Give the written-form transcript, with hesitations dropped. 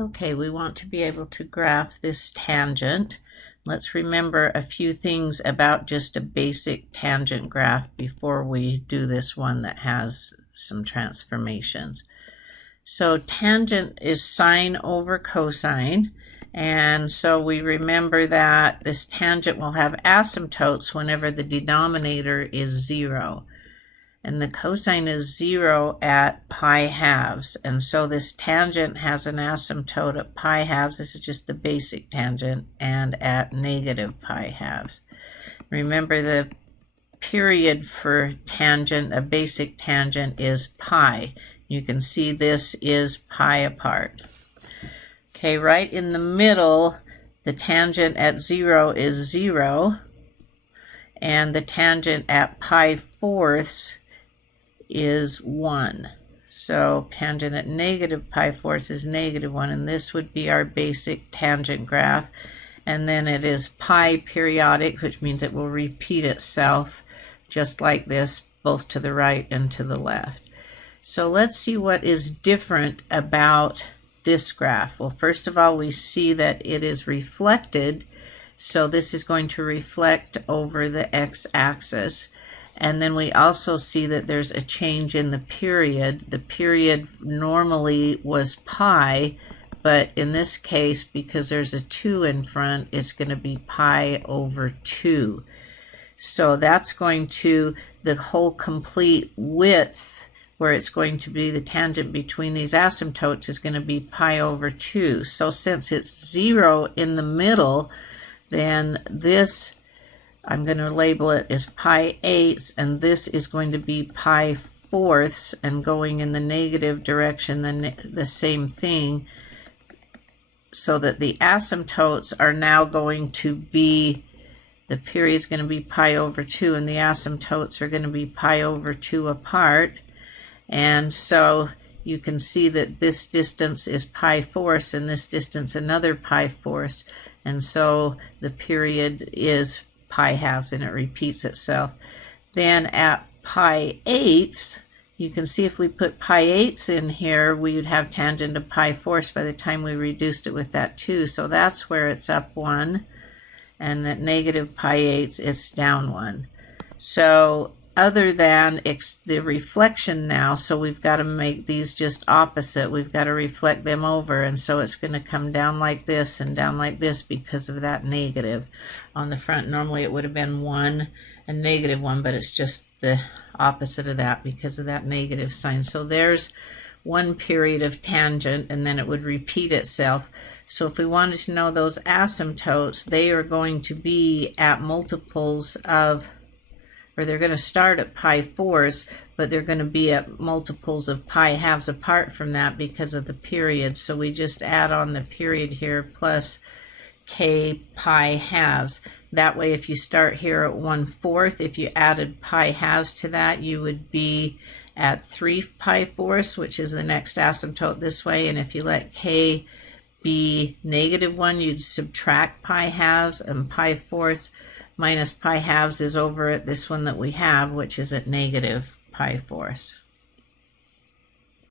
Okay, we want to be able to graph this tangent. Let's remember a few things about just a basic tangent graph before we do this one that has some transformations. So tangent is sine over cosine, and so we remember that this tangent will have asymptotes whenever the denominator is 0. And the cosine is 0 at pi halves, and so this tangent has an asymptote at pi halves. This is just the basic tangent, and at negative pi halves. Remember, the period for tangent, a basic tangent, is pi. You can see this is pi apart. Okay, right in the middle, the tangent at 0 is 0, and the tangent at pi fourths is 1. So tangent at negative pi fourths is -1, and this would be our basic tangent graph. And then it is pi periodic, which means it will repeat itself just like this, both to the right and to the left. So let's see what is different about this graph. Well, first of all, we see that it is reflected, so this is going to reflect over the x-axis. And then we also see that there's a change in the period. The period normally was pi, but in this case, because there's a 2 in front, it's going to be pi over 2. So that's going to, the whole complete width, where it's going to be the tangent between these asymptotes, is going to be pi over 2. So since it's 0 in the middle, then this, I'm going to label it as pi eighths, and this is going to be pi fourths, and going in the negative direction, the same thing, so that the asymptotes are now going to be, the period is going to be pi over 2, and the asymptotes are going to be pi over 2 apart. And so you can see that this distance is pi fourths, and this distance another pi fourths, and so the period is pi halves, and it repeats itself. Then at pi eighths, you can see if we put pi eighths in here, we would have tangent of pi fourths by the time we reduced it with that 2. So that's where it's up 1, and at negative pi eighths, it's down 1. So other than the reflection now, so we've got to make these just opposite. We've got to reflect them over, and so it's going to come down like this and down like this because of that negative on the front. Normally it would have been 1 and -1, but it's just the opposite of that because of that negative sign. So there's one period of tangent, and then it would repeat itself. So if we wanted to know those asymptotes, they are going to be at multiples of, or they're going to start at pi fourths, but they're going to be at multiples of pi halves apart from that because of the period. So we just add on the period here plus k pi halves. That way, if you start here at 1/4, if you added pi halves to that, you would be at 3 pi fourths, which is the next asymptote this way. And if you let k be -1, you'd subtract pi halves, and pi fourths minus pi halves is over at this one that we have, which is at negative pi fourths.